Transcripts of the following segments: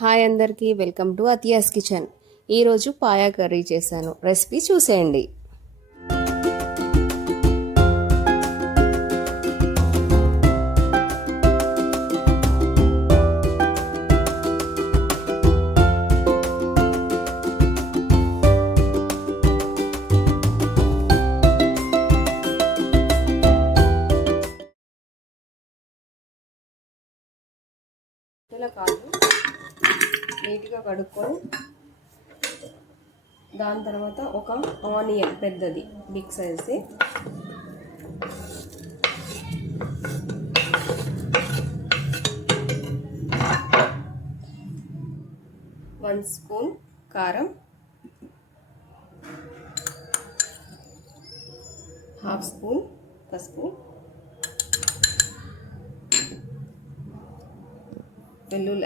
Hi అందరికీ welcome to Atiya's kitchen. ఈరోజు paya curry చేశాను. రెసిపీ చూసేయండి. కాదు నీట్గా కడుక్కొని దాని తర్వాత ఒక ఆనియన్ పెద్దది బిగ్ సైజ్ది, వన్ స్పూన్ కారం, హాఫ్ స్పూన్ పసుపు,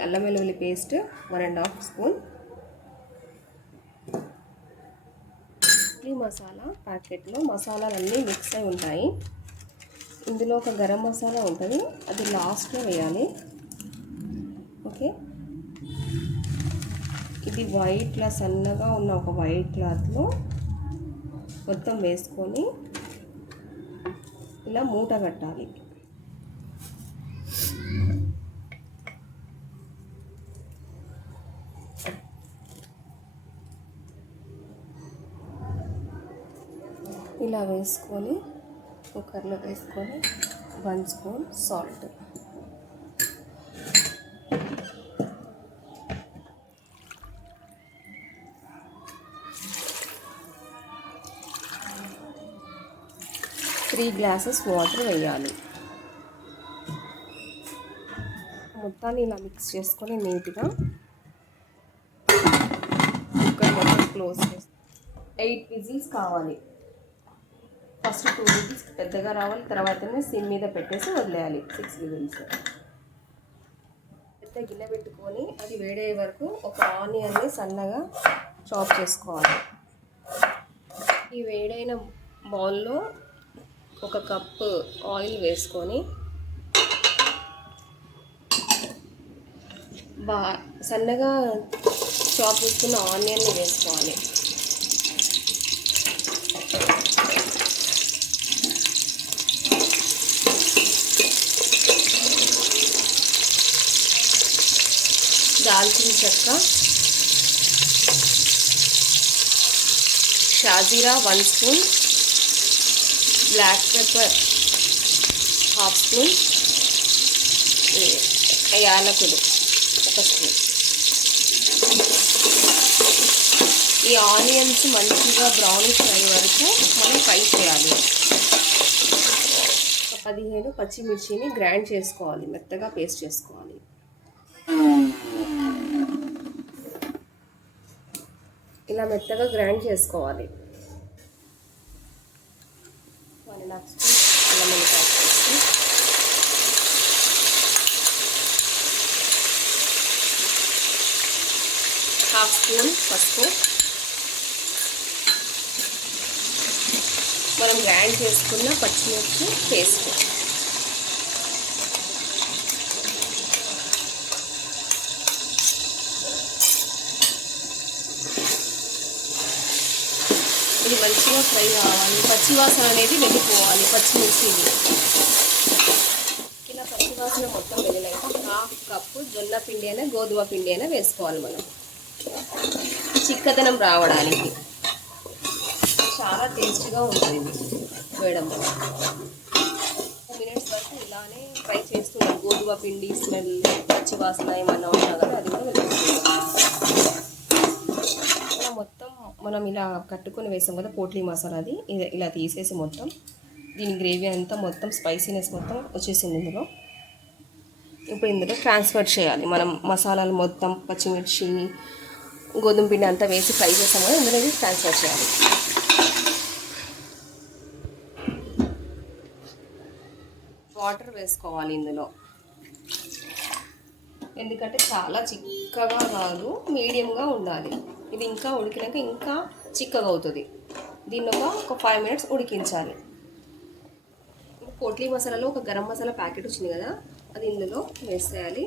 అల్లం వెల్లుల్లి పేస్ట్ 1.5 స్పూన్, ఈ మసాలా ప్యాకెట్లో మసాలాలన్నీ మిక్స్ అయి ఉంటాయి. ఇందులో ఒక గరం మసాలా ఉంటుంది, అది లాస్ట్లో వేయాలి. ఓకే, ఇది వైట్లా సన్నగా ఉన్న ఒక వైట్ క్లాత్లో మొత్తం వేసుకొని ఇలా మూట కట్టాలి. ఇలా వేసుకొని కుక్కర్లో వేసుకొని 1 spoon salt, three glasses water వేయాలి. మొత్తాన్ని ఇలా మిక్స్ చేసుకొని నీట్గా కుక్కర్ మొత్తం క్లోజ్ చేసి 8 విజిల్స్ కావాలి. ఫస్ట్ 2 విజిల్స్ పెద్దగా రావాలి, తర్వాతనే సిమ్ మీద పెట్టేసి వదిలేయాలి 6 విజిల్స్. పెద్ద గిన్నె పెట్టుకొని అది వేడయ్యే వరకు ఒక ఆనియన్ని సన్నగా చాప్ చేసుకోవాలి. ఈ వేడైన బౌల్లో 1 కప్పు ఆయిల్ వేసుకొని సన్నగా చాప్ చేసుకున్న ఆనియన్ని వేసుకోవాలి. దాల్చిన చెక్క, షాజీరా 1 spoon, black pepper half spoon, యాలకులు 1 స్పూన్. ఈ ఆనియన్స్ మంచిగా బ్రౌనిష్ అయ్యే వరకు మనం ఫ్రై చేయాలి. 15 పచ్చిమిర్చిని గ్రైండ్ చేసుకోవాలి, మెత్తగా పేస్ట్ చేసుకోవాలి. ఇలా మెత్తగా గ్రైండ్ చేసుకోవాలి. 1.5 స్పూన్ అల్లం వెల్లుల్లి పేస్ట్, హాఫ్ స్పూన్ పసుపు, మనం గ్రైండ్ చేసుకున్న పచ్చిమిర్చి పేస్ట్, ఇది మంచిగా ఫ్రై కావాలి. పచ్చివాసన అనేది వెళ్ళిపోవాలి పచ్చిమిర్చిని. ఇలా పచ్చివాసన మొత్తం వెళ్ళినాక 1/2 కప్పు జొన్న పిండి అయినా గోధుమ పిండి అయినా వేసుకోవాలి మనం, చిక్కదనం రావడానికి. చాలా టేస్ట్గా ఉంటుంది వేయడం. 2 మినిట్స్ వరకు ఇలానే ఫ్రై చేస్తున్నాం. గోధుమ పిండి స్మెల్, పచ్చివాసన ఏమన్నా ఉన్నా కానీ అది కూడా వెళ్ళిపోతుంది. మొత్తం మనం ఇలా కట్టుకొని వేసాం కదా పోట్లీ మసాలాది, ఇలా తీసేసి మొత్తం దీని గ్రేవీ అంతా మొత్తం స్పైసీనెస్ మొత్తం వచ్చేసింది ఇందులో. ఇప్పుడు ఇందులో ట్రాన్స్ఫర్ చేయాలి. మనం మసాలాలు మొత్తం పచ్చిమిర్చి గోధుమ పిండి అంతా వేసి ఫ్రై చేసాం కదా, ఇందులో ఇది ట్రాన్స్ఫర్ చేయాలి. వాటర్ వేసుకోవాలి ఇందులో, ఎందుకంటే చాలా చిక్కగా కాదు, మీడియంగా ఉండాలి. ఇది ఇంకా ఉడికినాక ఇంకా చిక్కగా అవుతుంది. దీన్ని ఒక 5 మినిట్స్ ఉడికించాలి. పోట్లీ మసాలాలో ఒక గరం మసాలా ప్యాకెట్ వచ్చింది కదా, అది ఇందులో వేసేయాలి.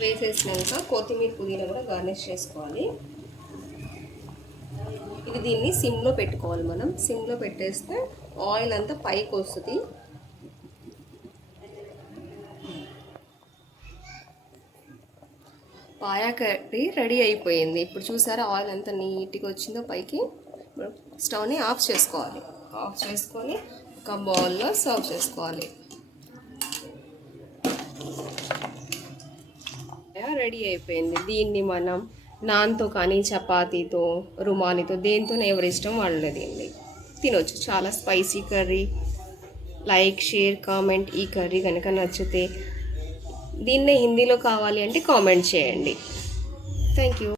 వేసేసినాక కొత్తిమీర పుదీనా కూడా గార్నిష్ చేసుకోవాలి. ఇది దీన్ని సిమ్లో పెట్టుకోవాలి. మనం సిమ్లో పెట్టేస్తే ఆయిల్ అంతా పైకి వస్తుంది. పాయా కర్రీ రెడీ అయిపోయింది. ఇప్పుడు చూసారా ఆయిల్ అంతా నీట్గా వచ్చిందో పైకి. స్టవ్ని ఆఫ్ చేసుకోవాలి. ఆఫ్ చేసుకొని ఒక బౌల్లో సర్వ్ చేసుకోవాలి. రెడీ అయిపోయింది. దీన్ని మనం నాన్తో కానీ చపాతీతో రుమాలితో దేంతోనే ఎవరి ఇష్టం వాళ్ళది తినొచ్చు. చాలా spicy curry. Like, share, comment. ఈ కర్రీ కనుక నచ్చితే దీన్నే హిందీలో కావాలి అంటే కామెంట్ చేయండి. Thank you.